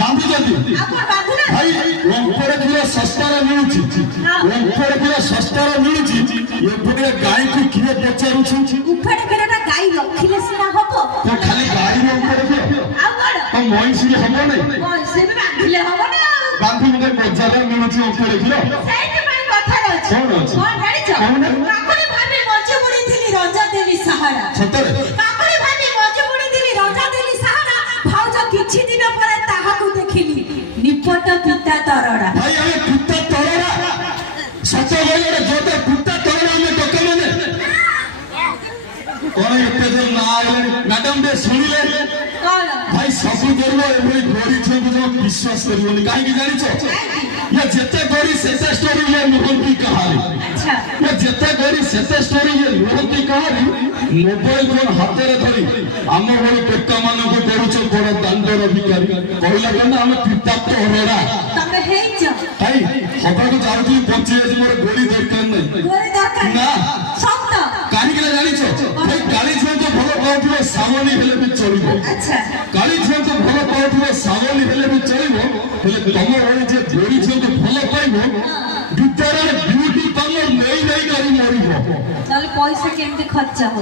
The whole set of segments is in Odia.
ବାନ୍ଧୁଛନ୍ତି ଭାଇ ଓମ୍ଫେଡ କ୍ଷୀର ଶସ୍ତାରେ ମିଳୁଛି ଓମ୍ଫେଡ କ୍ଷୀର ଶସ୍ତାରେ ମିଳୁଛି ଏପଟେ ଗାଈକୁ କିଏ ପଚାରୁଛି ଓମ୍ଫେଡ କ୍ଷୀରଟା ଗାଈ ରଖିଲେ ସିନା ହବ ତ ଖାଲି ଗାଈ ଓମ୍ଫେଡ କ୍ଷୀର ଆଉ କଣ ମଇଁଷି ହବ ନାଇଁ ମଇଁଷି ବି ବାନ୍ଧିଲେ ହବ ନା ବାନ୍ଧି ମତେ ବଜାରରେ ମିଳୁଛି ଓମ୍ଫେଡ କ୍ଷୀର ସେଇଥିପାଇଁ କଥାରେ ଅଛି କଣ ଅଛି କଣ ଜାଣିଛ କାକୁଡି ଭାବି ମଞ୍ଚ ବୁଣିଥିଲି ରଞ୍ଜା ଦେଲି ସାହାରା ସତରେ କାକୁଡି ଭାବି ମଞ୍ଚ ବୁଣିଥିଲି ରଞ୍ଜା ଦେଲି ସାହାରା ଭାଉଜ କିଛି ଦିନ ପରେ ତାହାକୁ ଦେଖିଲି ନିପଟ ପିତା ତରଡ଼ା ଭାଇ ଆମେ ପିତା ତରଡ଼ା ସତ କହିଲେ ଯୋତେ ପିତା ତରଡ଼ା ଆମେ ଟୋକା ମାନେ କଣ ଏତେ ଯୋଉ ନା ଆଇଲାଣି ମ୍ୟାଡାମ ଟିକେ ଶୁଣିଲେ କଣ ଭାଇ ସବୁ କରିବ ଏଭଳି ଗରି ଝିଅକୁ ଜମା ବିଶ୍ୱାସ କରିବନି କାହିଁକି ଜାଣିଛ ଇଏ ଯେତେ ଗରି ସେତେ ଷ୍ଟୋରି ଇଏ ନୁହନ୍ତି କାହାରି ଇଏ ଯେତେ ଗରି ସେତେ ଷ୍ଟୋରି ଇଏ ନୁହନ୍ତି କାହାରି ମୋବାଇଲ ଫୋନ ହାତରେ ଧରି ଆମ ଭଳି ଟୋକା ମାନଙ୍କୁ କରୁଛ ବଡ ଦାଣ୍ଡର ଭିକାରୀ କହିଲା କେନା ଆମେ ପିତା ତରଡ଼ା ତମେ ହେଇଛ ଭାଇ ହବାକୁ ଯାଉଥିଲି ବଞ୍ଚି ଯାଇଛି ମୋର ଗୋଳି ଦରକାର ନାହିଁ ଗୋରେ ଦରକାର ନା ସତ କାହିଁକି ଜାଣିଛ ଭାଇ କାଳି ଝିଅଙ୍କୁ ଭଲ ପାଉଥିବ ସାବଣୀ ହେଲେ ବି ଚଳିବ ଆଚ୍ଛା କାଳି ଝିଅଙ୍କୁ ଭଲ ପାଉଥିବ ସାବଣୀ ହେଲେ ବି ଚଳିବ ହେଲେ ତମ ଭଳି ଯେ ଗୋରି ଝିଅଙ୍କୁ ଭଲ ପାଇବ ଭିତରେ ବିୟୁଟି ପାର୍ଲର ନେଇ ନେଇ କରି ମରିବ ତାହେଲେ ପଇସା କେମିତି ଖର୍ଚ୍ଚ ହବ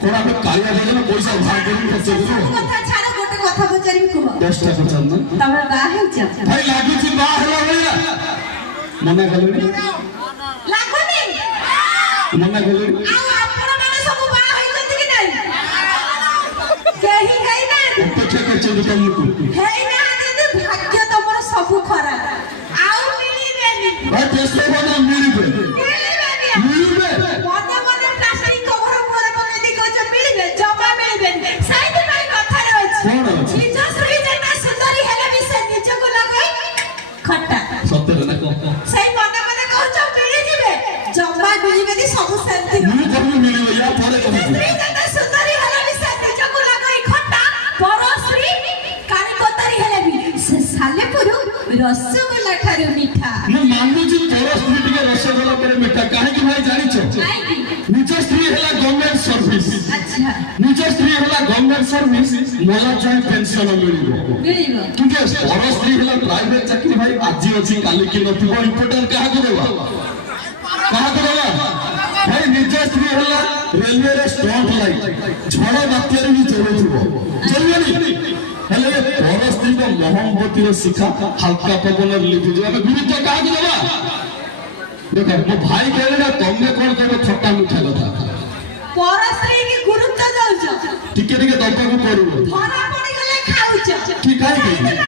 କଣ ଆମେ କାଳିଆ ଦେଲେ ପଇସା ବାହାର କରି ଖର୍ଚ୍ଚ କରିବ କଥା ଛାଡ ଗୋଟେ କଥା ପଚାରିବି କୁହ 10ଟା ପଚାରୁନ ତମେ ବାହା ହେଇଛ ଭାଇ ଲାଗୁଛି ବାହା ହେଲା ଭଳିଆ ମନା କଲେନି ଲାଗୁନି ମନା କଲେନି ଆଉ ଆପଣ ମାନେ ସବୁ ବାହା ହେଇଛନ୍ତି କି ନାଇଁ କେହି ହେଇନାହାନ୍ତି ଅପେକ୍ଷା କରିଛନ୍ତି ତମକୁ ହେଇନାହାନ୍ତି ଭାଗ୍ୟ ତମର ସବୁ ଖରାପ ଆଉ ମିଳିବେନି ଭାଇ ବ୍ୟସ୍ତ ହବ ମିଳିବେ ମିଳିବେ ମନେ ମନେ ପ୍ଲାଷ୍ଟିକ କଭର ଉପରେ ବନେଇ କହୁଛ ମିଳିବେ ଜମା ମିଳିବେନି ସେଇଥିପାଇଁ କଥାରେ ଅଛି କଣ ଅଛି ନିଜ ସ୍ତ୍ରୀ ଯେତେ ସୁନ୍ଦରୀ ହେଲେ ବି ସେ ନିଜକୁ ଲଗାଇ ଖଟା ସତରେ ନା କଣ ସେଇ ମନେ ମନେ କହୁଛ ମିଳିଯିବେ ଜମା ମିଳିବେନି ସବୁ ସେମିତି ମୁଁ କହିବି ମିଳିବ ୟା ପରେ କହିବି ସ୍ତ୍ରୀ ଯେତେ ସୁନ୍ଦରୀ ହେଲେ ବି ସେ ନିଜକୁ ଲଗାଇ ଖଟା ପର ସ୍ତ୍ରୀ କାଳି କତାରୀ ହେଲେ ବି ସେ ସାଲେପୁର ରସଗୋଲା ଠାରୁ ମିଠା ମୁଁ ମାନୁଛି ପର ସ୍ତ୍ରୀ ଟିକେ ରସଗୋଲା ପରେ ମିଠା କାହିଁକି ଭାଇ ଜାଣିଛ ନିଜ ସ୍ତ୍ରୀ ହେଲା ଗଭର୍ଣ୍ଣମେଣ୍ଟ ସର୍ଭିସ ଆଚ୍ଛା ନିଜ ସ୍ତ୍ରୀ ହେଲା ଗଭର୍ଣ୍ଣମେଣ୍ଟ ସର୍ଭିସ ମଲା ଯାଏ ପେନସନ ମିଳିବ ମିଳିବ କିନ୍ତୁ ପର ସ୍ତ୍ରୀ ହେଲା ପ୍ରାଇଭେଟ ଚାକିରି ଭାଇ ଆଜି ଅଛି କାଲି କି ନଥିବ ଇମ୍ପୋର୍ଟାଣ୍ଟ କାହାକୁ ଦେବା କାହାକୁ ଦେବା ଭାଇ ନିଜ ସ୍ତ୍ରୀ ହେଲା ରେଲୱେରେ ଷ୍ଟଣ୍ଟ ଲାଇଟ୍ ଝଡ଼ ବାତ୍ୟାରେ ବି ଚଳୁଥିବ ଚଳିବନି ହେଲେ ପର ସ୍ତ୍ରୀଙ୍କ ମହମବତୀର ଶିଖା ହାଲକା ପବନରେ ଲିଭିଯିବ ଆମେ ଗୁରୁତ୍ୱ କାହାକୁ ଦେବା ଦେଖ ମୋ ଭାଇ କହିଲେ ନା ତମେ କଣ କହିବ ଖଟା ମିଠା କଥା ପର ସ୍ତ୍ରୀ କି ଗୁରୁତ୍ୱ ଦଉଛ ଟିକେ ଟିକେ ଦବାକୁ ପଡିବ ଧରା ପଡିଗଲେ ଖାଉଛ କି କାହିଁକି